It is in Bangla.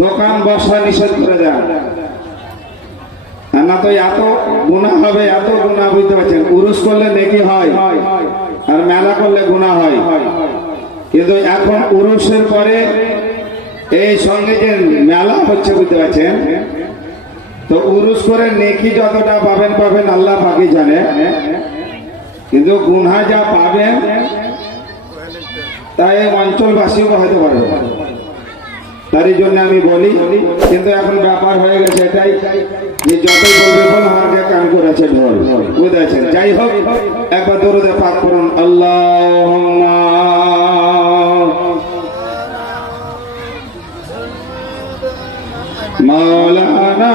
দোকান বসা নিষেধ করে দেন, না তো এত গুনাহ হবে, এত গুনাহ। বুঝতে পারছেন, উরুস করলে নেকি হয় আর মেলা করলে গুনাহ হয়। কিন্তু এখন উরুসের পরে এই সঙ্গে যে মেলা হচ্ছে, বুঝতে পারছেন, তো উরুস করে নেকি যতটা পাবেন পাবেন আল্লাহ পাকই জানে, কিন্তু গুনাহ যা পাবেন তাই অঞ্চলবাসীও হয়তো পারবে। তারই জন্য আমি বলি, কিন্তু এখন ব্যাপার হয়ে গেছে এটাই যে যতই বলবে বল, আমাকে কান করেছে ঢোল। বুঝেছেন? যাই হোক, একবার দরুদে পাক করুন, আল্লাহুম্মা মাওলানা